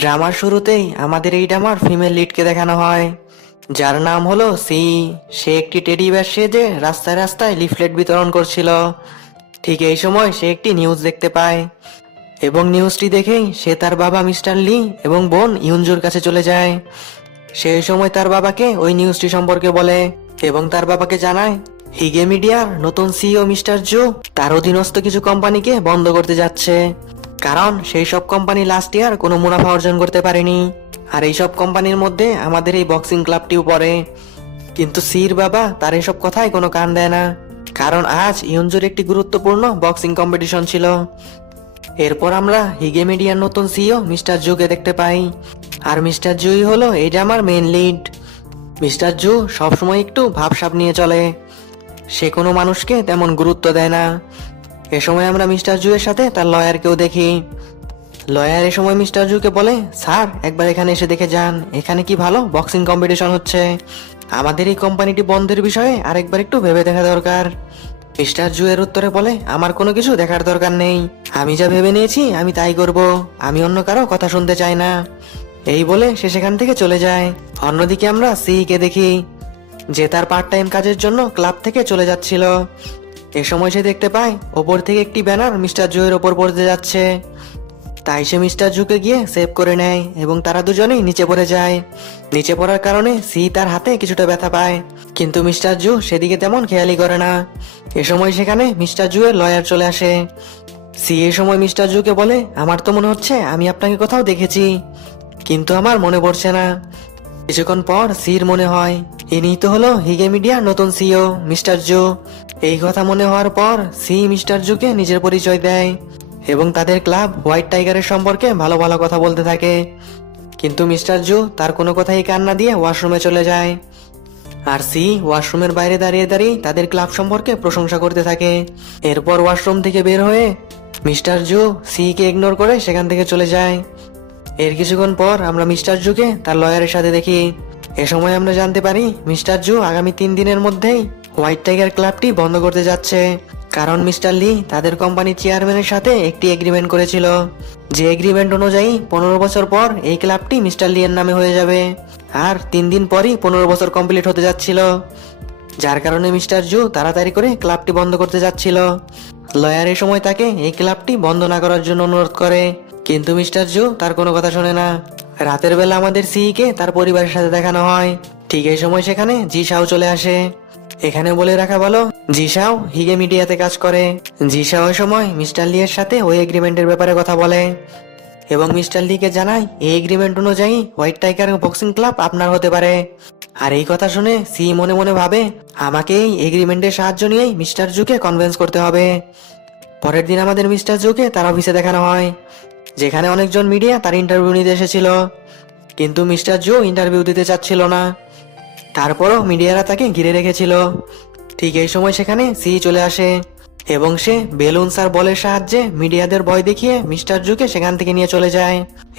ড্রামার শুরুতেই আমাদের এই ড্রামার ফিমেল লিডকে দেখানো হয়, যার নাম হলো সি। সে একটি টেডি বেয়ার সেজে রাস্তায় রাস্তায় লিফলেট বিতরণ করছিল। ঠিক এই সময় সে একটি নিউজ দেখতে পায়, এবং নিউজটি দেখেই সে তার বাবা মিস্টার লি এবং বোন ইউনজুর কাছে চলে যায়। সেই সময় তার বাবাকে ওই নিউজটি সম্পর্কে বলে এবং তার বাবাকে জানায় হিগে মিডিয়ার নতুন সিইও মিস্টার জো তার অধীনস্থ কিছু কোম্পানিকে বন্ধ করতে যাচ্ছে, কারণ সেই সব কোম্পানি লাস্ট ইয়ার কোনো মুনাফা অর্জন করতে পারেনি। আর এই সব কোম্পানির মধ্যে আমাদের এই বক্সিং ক্লাবটিও পড়ে। কিন্তু সির বাবা তার এসব কথায় কোনো কান দেয় না, কারণ আজ ইউনজুর একটি গুরুত্বপূর্ণ বক্সিং কম্পিটিশন ছিল। এরপর আমরা হিগে মিডিয়ার নতুন সিইও মিস্টার জুকে দেখতে পাই, আর মিস্টার জুই হলো এই ড্রামার মেইন লিড। মিস্টার জু সবসময় একটু ভাবসাব নিয়ে চলে, সে কোনো মানুষকে তেমন গুরুত্ব দেয় না। এ সময় আমরা মিস্টার জুয়ের সাথে তার লয়ারকেও দেখি। লয়ার এ সময় মিস্টার জুকে বলে, স্যার একবার এখানে এসে দেখে যান, এখানে কি ভালো বক্সিং কম্পিটিশন হচ্ছে। আমাদের এই কোম্পানিটি বন্ধের বিষয়ে আরেকবার একটু ভেবে দেখা দরকার। মিস্টার জু এর উত্তরে বলে, আমার কোনো কিছু দেখার দরকার নেই, আমি যা ভেবে নিয়েছি আমি তাই করব, আমি অন্য কারো কথা শুনতে চাই না। এই বলে সে সেখান থেকে চলে যায়। অন্যদিকে আমরা সি কে দেখি, যে তার পার্ট টাইম কাজের জন্য ক্লাব থেকে চলে যাচ্ছিল। এ সময় সে দেখতে পায় ওপর থেকে একটি ব্যানার মিস্টার জু এর ওপর পড়তে যাচ্ছে। তাই সে মিস্টার জুকে গিয়ে সেভ করে নেয় এবং তারা দুজনেই নিচে পড়ে যায়। নিচে পড়ার কারণে সি তার হাতে কিছুটা ব্যথা পায়, কিন্তু মিস্টার জু সেদিকে তেমন খেয়ালই করে না। এ সময় সেখানে মিস্টার জু এর লয়ার চলে আসে। সি এ সময় মিস্টার জুকে বলে, আমার তো মনে হচ্ছে আমি আপনাকে কোথাও দেখেছি, কিন্তু আমার মনে পড়ছে না। কিছুক্ষণ পর সির মনে হয় ইনি তো হলো হিগে মিডিয়ার নতুন সিইও মিস্টার জু। এই কথা মনে হওয়ার পর সি মিস্টার জুকে নিজের পরিচয় দেয় এবং তাদের ক্লাব হোয়াইট টাইগারের সম্পর্কে ভালো ভালো কথা বলতে থাকে। কিন্তু মিস্টার জু তার কোনো কথাই কান না দিয়ে ওয়াশরুমে চলে যায়, আর সি ওয়াশরুমের বাইরে দাঁড়িয়ে দাঁড়িয়ে তাদের ক্লাব সম্পর্কে প্রশংসা করতে থাকে। এরপর ওয়াশরুম থেকে বের হয়ে মিস্টার জু সি কে ইগনোর করে সেখান থেকে চলে যায়। এর কিছুক্ষণ পর আমরা মিস্টার জুকে তার লয়ারের সাথে দেখি। এ সময় আমরা জানতে পারি মিস্টার জু আগামী 3 দিনের মধ্যেই হোয়াইট টাইগার ক্লাবটি বন্ধ করতে যাচ্ছে, কারণ মিস্টার লি তাদের কোম্পানির চেয়ারম্যানের সাথে একটি এগ্রিমেন্ট করেছিল, যে এগ্রিমেন্ট অনুযায়ী 15 বছর পর এই ক্লাবটি মিস্টার লি এর নামে হয়ে যাবে। আর 3 দিন পরই 15 বছর কমপ্লিট হতে যাচ্ছিল, যার কারণে মিস্টার জু তাড়াতাড়ি করে ক্লাবটি বন্ধ করতে যাচ্ছিল। লয়ার এ সময় তাকে এই ক্লাবটি বন্ধ না করার জন্য অনুরোধ করে, কিন্তু মিস্টার জু তার কোনো কথা শোনে না। রাতের বেলা আমাদের সিই কে তার পরিবারের সাথে দেখানো হয়। ঠিক এই সময় সেখানে জি শাও চলে আসে। এখানে বলে রাখা ভালো, জি শাও হিগে মিডিয়াতে কাজ করে। জি শাও ওই সময় মিস্টার লি এর সাথে ওই এগ্রিমেন্টের ব্যাপারে কথা বলে এবং মিস্টার লি কে জানায় এই এগ্রিমেন্ট অনুযায়ী হোয়াইট টাইগার বক্সিং ক্লাব আপনার হতে পারে। আর এই কথা শুনে সি মনে মনে ভাবে, আমাকে এই এগ্রিমেন্টের সাহায্য নিয়েই মিস্টার জুকে কনভিন্স করতে হবে। পরের দিন আমাদের মিস্টার জুকে তার অফিসে দেখানো হয়, যেখানে অনেকজন মিডিয়া তার ইন্টারভিউ নিতে এসেছিল, কিন্তু মিস্টার জু ইন্টারভিউ দিতে চাচ্ছিল না। তারপরও মিডিয়ারা তাকে ঘিরে রেখেছিল। ঠিক এই সময় সেখানে সি চলে আসে এবং সে বেলুনস আর বলের সাহায্যে মিডিয়াদের ভয় দেখিয়ে মিস্টার জুকে সেখান থেকে নিয়ে চলে যায়।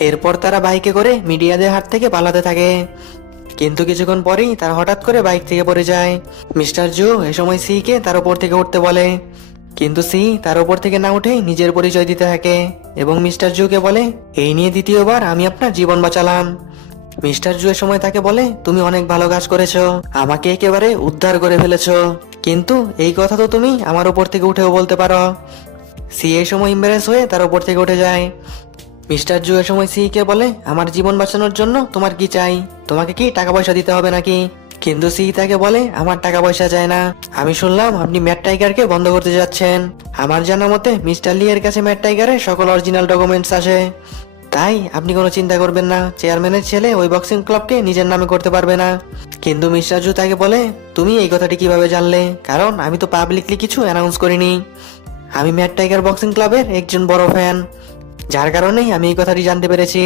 এরপর তারা বাইকে করে মিডিয়াদের হাত থেকে পালাতে থাকে, কিন্তু কিছুক্ষণ পরেই তারা হঠাৎ করে বাইক থেকে পড়ে যায়। মিস্টার জু এ সময় সি কে তার উপর থেকে উঠতে বলে, কিন্তু সি তার উপর থেকে না উঠেই নিজের পরিচয় দিতে থাকে এবং মিস্টার জুকে বলে, এই নিয়ে দ্বিতীয়বার আমি আপনার জীবন বাঁচালাম। মিস্টার জু এ সময় তাকে বলে, তুমি অনেক ভালো কাজ করেছো, আমাকে একেবারে উদ্ধার করে ফেলেছো, কিন্তু এই কথা তো তুমি আমার উপর থেকে উঠেও বলতে পারো। সি এই সময় ইম্বারেস হয়ে তার উপর থেকে উঠে যায়। মিস্টার জু এ সময় সি কে বলে, আমার জীবন বাঁচানোর জন্য তোমার কি চাই, তোমাকে কি টাকা পয়সা দিতে হবে নাকি? কিন্তু সি তাকে বলে, আমার টাকা পয়সা চায় না, আমি শুনলাম আপনি ম্যাট টাইগারকে বন্ধ করতে যাচ্ছেন। আমার জানা মতে মিস্টার লি এর কাছে ম্যাট টাইগারের সকল অরিজিনাল ডকুমেন্টস আছে, তাই আপনি কোনো চিন্তা করবেন না, চেয়ারম্যানের ছেলে ওই বক্সিং ক্লাবকে নিজের নামে করতে পারবে না। কিন্তু মিস্টার জু তাকে বলে, তুমি এই কথাটি কিভাবে জানলে, কারণ আমি তো পাবলিকলি কিছু অ্যানাউন্স করিনি, আমি ম্যাট টাইগার বক্সিং ক্লাবের একজন বড় ফ্যান, যার কারণেই আমি এই কথাটি জানতে পেরেছি।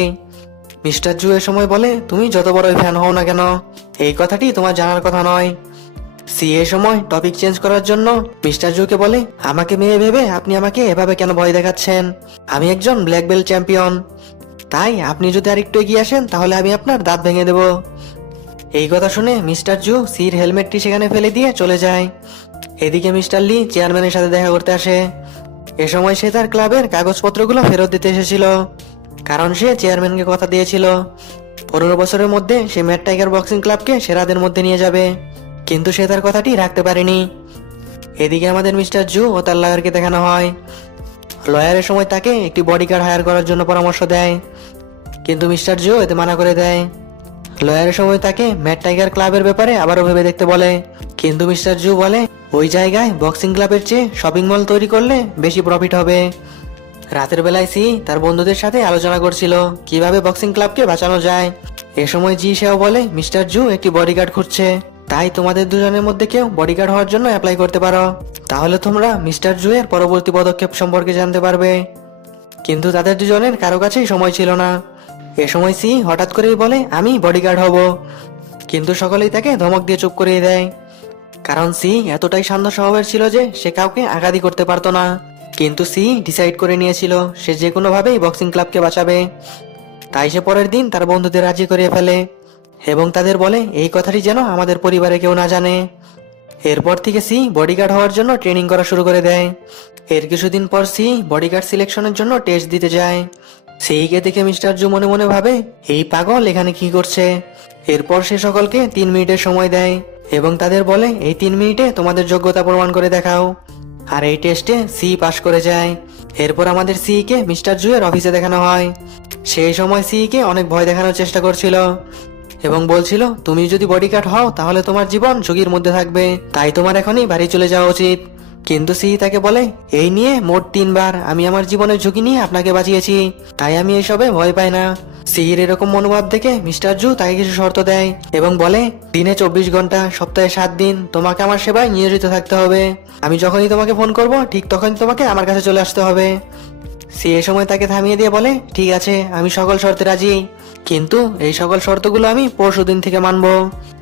মিস্টার জু এর সময় বলে, তুমি যত বড় ফ্যান হও না কেন, এই কথাটি তোমার জানার কথা নয়। সি এ সময় টপিক চেঞ্জ করার জন্য মিস্টার জুকে বলে, আমাকে মেয়ে ভেবে আপনি আমাকে এভাবে কেন ভয় দেখাচ্ছেন, আমি একজন ব্ল্যাক বেল্ট চ্যাম্পিয়ন, তাই আপনি যদি আরেকটু এগিয়ে আসেন তাহলে আমি আপনার দাঁত ভেঙে দেব। এই কথা শুনে মিস্টার জু সির হেলমেটটি সেখানে ফেলে দিয়ে চলে যায়। এদিকে মিস্টার লি চেয়ারম্যানের সাথে দেখা করতে আসে। এ সময় সে তার ক্লাবের কাগজপত্রগুলো ফেরত দিতে এসেছিল। কারণ সে চেয়ারম্যানকে কথা দিয়েছিল 15 বছরের মধ্যে সে ম্যাড টাইগার বক্সিং ক্লাবকে সেরাদের মধ্যে নিয়ে যাবে, কিন্তু সে তার কথাটি রাখতে পারেনি। এদিকে আমাদের মিস্টার জু ও তার লয়ারকে দেখানো হয়। লয়ারের সময় তাকে একটি বডিগার্ড হায়ার করার জন্য পরামর্শ দেয়, কিন্তু মিস্টার জু এতে মানা করে দেয়। লয়ারের সময় তাকে ম্যাড টাইগার ক্লাবের ব্যাপারে আবারও ভেবে দেখতে বলে, কিন্তু মিস্টার জু বলে ওই জায়গায় বক্সিং ক্লাবের চেয়ে শপিং মল তৈরি করলে বেশি প্রফিট হবে। রাতের বেলায় সি তার বন্ধুদের সাথে আলোচনা করছিল কিভাবে বক্সিং ক্লাবকে বাঁচানো যায়। এ সময় জি সেও বলে মিস্টার জু একটি বডিগার্ড খুঁজছে, তাই তোমাদের দুজনের মধ্যে কেউ বডিগার্ড হওয়ার জন্য অ্যাপ্লাই করতে পারো, তাহলে তোমরা মিস্টার জু এর পরবর্তী পদক্ষেপ সম্পর্কে জানতে পারবে। কিন্তু তাদের দুজনের কারো কাছেই সময় ছিল না। এ সময় সি হঠাৎ করেই বলে আমি বডিগার্ড হব, কিন্তু সকলেই তাকে ধমক দিয়ে চুপ করিয়ে দেয়, কারণ সি এতটাই শান্ত স্বভাবের ছিল যে সে কাউকে আঘাতই করতে পারতো না। কিন্তু সি ডিসাইড করে নিয়েছিল সে যে কোনোভাবেই বক্সিং ক্লাবকে বাঁচাবে। তাই সে পরের দিন তার বন্ধুদের রাজি করিয়ে ফেলে এবং তাদের বলে এই কথাটি যেন আমাদের পরিবারে কেউ না জানে। এরপর থেকে সি বডিগার্ড হওয়ার জন্য ট্রেনিং করা শুরু করে দেয়। এর কিছুদিন পর সি বডিগার্ড সিলেকশনের জন্য টেস্ট দিতে যায়। সিকে দেখে মিস্টার জু মনে মনে ভাবে এই পাগল এখানে কি করছে। এরপর সে সকলকে 3 মিনিটের সময় দেয় এবং তাদের বলে এই 3 মিনিটে তোমাদের যোগ্যতা প্রমাণ করে দেখাও। আর এই টেস্টে সি পাশ করে যায়। এরপর আমাদের সি কে মিস্টার জু এর অফিসে দেখানো হয়। সেই সময় সি কে অনেক ভয় দেখানোর চেষ্টা করছিল এবং বলছিল তুমি যদি বডিগার্ড হও তাহলে তোমার জীবন ঝুঁকির মধ্যে থাকবে, তাই তোমার এখনই বাড়ি চলে যাওয়া উচিত। কিন্তু সি তাকে বলে এই নিয়ে মোট 3 বার আমি আমার জীবনের ঝুঁকি নিয়ে আপনাকে বাঁচিয়েছি, তাই আমি এসবে ভয় পাই না। সির এরকম মনোভাব দেখে মিস্টার জু তাকে কিছু শর্ত দেয় এবং বলে দিনে 24 ঘন্টা সপ্তাহে 7 দিন তোমাকে আমার সেবায় নিয়োজিত থাকতে হবে। আমি যখনই তোমাকে ফোন করব ঠিক তখনই তোমাকে আমার কাছে চলে আসতে হবে। সি এ সময় তাকে থামিয়ে দিয়ে বলে ঠিক আছে আমি সকল শর্তে রাজি, কিন্তু এই সকল শর্তগুলো আমি পরশুদিন থেকে মানবো,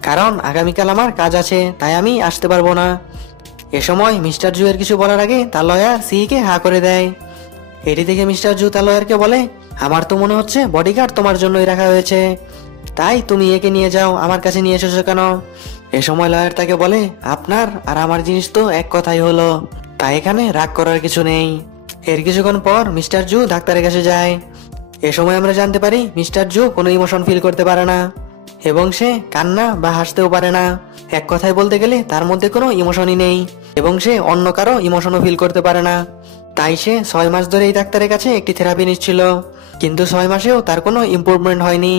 কারণ আগামীকাল আমার কাজ আছে, তাই আমি আসতে পারবো না। এ সময় মিস্টার জু এর কিছু বলার আগে তার লয়ার সি কে হা করে দেয়। এটি দেখে মিস্টার জু তার লয়ারকে বলে আমার তো মনে হচ্ছে বডিগার্ড তোমার জন্যই রাখা হয়েছে, তাই তুমি একে নিয়ে যাও, আমার কাছে নিয়ে এসেছো কেন? এ সময় লয়ার তাকে বলে আপনার আর আমার জিনিস তো এক কথাই হলো, তাই এখানে রাগ করার কিছু নেই। এর কিছুক্ষণ পর মিস্টার জু ডাক্তারের কাছে যায়। এ সময় আমরা জানতে পারি মিস্টার জু কোনো ইমোশন ফিল করতে পারে না এবং সে কান্না বা হাসতেও পারে না। এক কথায় বলতে গেলে তার মধ্যে কোনো ইমোশনই নেই এবং সে অন্য কারো ইমোশনও ফিল করতে পারে না। তাই সে 6 মাস ধরে এই ডাক্তারের কাছে একটি থেরাপি নিচ্ছিল, কিন্তু 6 মাসেও তার কোনো ইমপ্রুভমেন্ট হয়নি।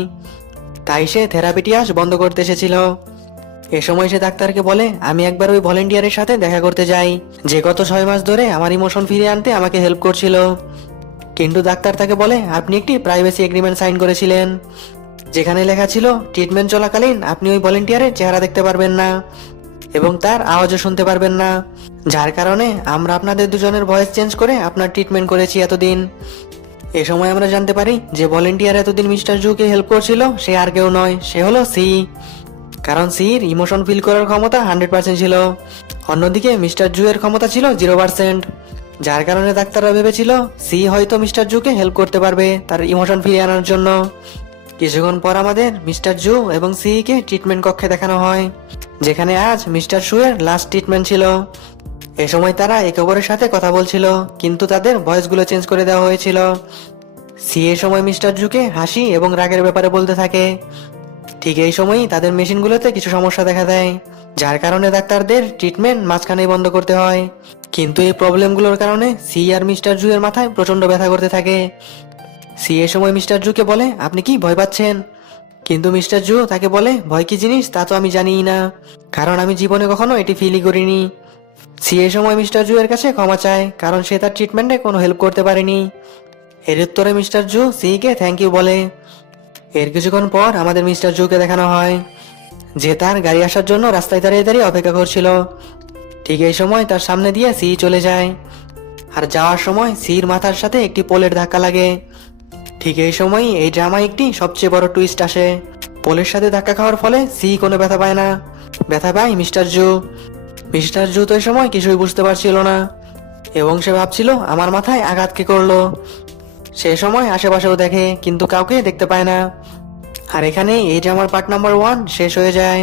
তাই সে থেরাপিটি আজ বন্ধ করতে এসেছিল। এ সময় সে ডাক্তারকে বলে আমি একবার ওই ভলেন্টিয়ারের সাথে দেখা করতে যাই যে গত 6 মাস ধরে আমার ইমোশন ফিরিয়ে আনতে আমাকে হেল্প করছিল। কিন্তু ডাক্তার তাকে বলে আপনি একটি প্রাইভেসি এগ্রিমেন্ট সাইন করেছিলেন যেখানে লেখা ছিল ট্রিটমেন্ট চলাকালীন আপনি ওই ভলেন্টিয়ারের চেহারা দেখতে পারবেন না এবং তার আওয়াজও শুনতে পারবেন না, যার কারণে আমরা আপনাদের দুজনের ভয়েস চেঞ্জ করে আপনার ট্রিটমেন্ট করেছি এতদিন। এ সময় আমরা জানতে পারি যে ভলেন্টিয়ার এতদিন মিস্টার জুকে হেল্প করছিল সে আর কেউ নয়, সে হলো সি, কারণ সির ইমোশন ফিল করার ক্ষমতা 100% ছিল, অন্যদিকে মিস্টার জু এর ক্ষমতা ছিল 0%, যার কারণে ডাক্তাররা ভেবেছিল সি হয়তো মিস্টার জুকে হেল্প করতে পারবে তার ইমোশন ফিরিয়ে আনার জন্য। কিছুক্ষণ পর আমাদের মিস্টার জু এবং সি কে ট্রিটমেন্ট কক্ষে দেখানো হয় যেখানে আজ মিস্টার শু এর লাস্ট ট্রিটমেন্ট ছিল। এ সময় তারা একে অপরের সাথে কথা বলছিল কিন্তু তাদের ভয়েসগুলো চেঞ্জ করে দেওয়া হয়েছিল। সি এ সময় মিস্টার জুকে হাসি এবং রাগের ব্যাপারে বলতে থাকে। ঠিক এই সময়ই তাদের মেশিনগুলোতে কিছু সমস্যা দেখা দেয় যার কারণে ডাক্তারদের ট্রিটমেন্ট মাঝখানেই বন্ধ করতে হয়। কিন্তু এই প্রবলেমগুলোর কারণে সি আর মিস্টার জু এর মাথায় প্রচন্ড ব্যথা করতে থাকে। সি এ সময় মিস্টার জুকে বলে আপনি কি ভয় পাচ্ছেন? কিন্তু মিস্টার জু তাকে বলে ভয় কি জিনিস তা তো আমি জানিই না, কারণ আমি জীবনে কখনো এটি ফিলই করিনি। সি এ সময় মিস্টার জু এর কাছে ক্ষমা চায় কারণ সে তার ট্রিটমেন্টে কোনো হেল্প করতে পারেনি। এর উত্তরে মিস্টার জু সি কে থ্যাংক ইউ বলে। এর কিছুক্ষণ পর আমাদের মিস্টার জুকে দেখানো হয় যে তার গাড়ি আসার জন্য রাস্তায় দাঁড়িয়ে দাঁড়িয়ে অপেক্ষা করছিল। ঠিক এই সময় তার সামনে দিয়ে সি চলে যায় আর যাওয়ার সময় সির মাথার সাথে একটি পোলের ধাক্কা লাগে। ঠিক এই সময়ই এই ড্রামায় একটি সবচেয়ে বড় টুইস্ট আসে। পোলের সাথে ধাক্কা খাওয়ার ফলে সি কোনো ব্যথা পায় না, ব্যথা পায় মিস্টার জু। মিস্টার জু তো এই সময় কিছুই বুঝতে পারছিল না এবং সে ভাবছিল আমার মাথায় আঘাত কে করলো। সে সময় আশেপাশেও দেখে কিন্তু কাউকে দেখতে পায় না। আর এখানে এই ড্রামার পার্ট নাম্বার 1 শেষ হয়ে যায়।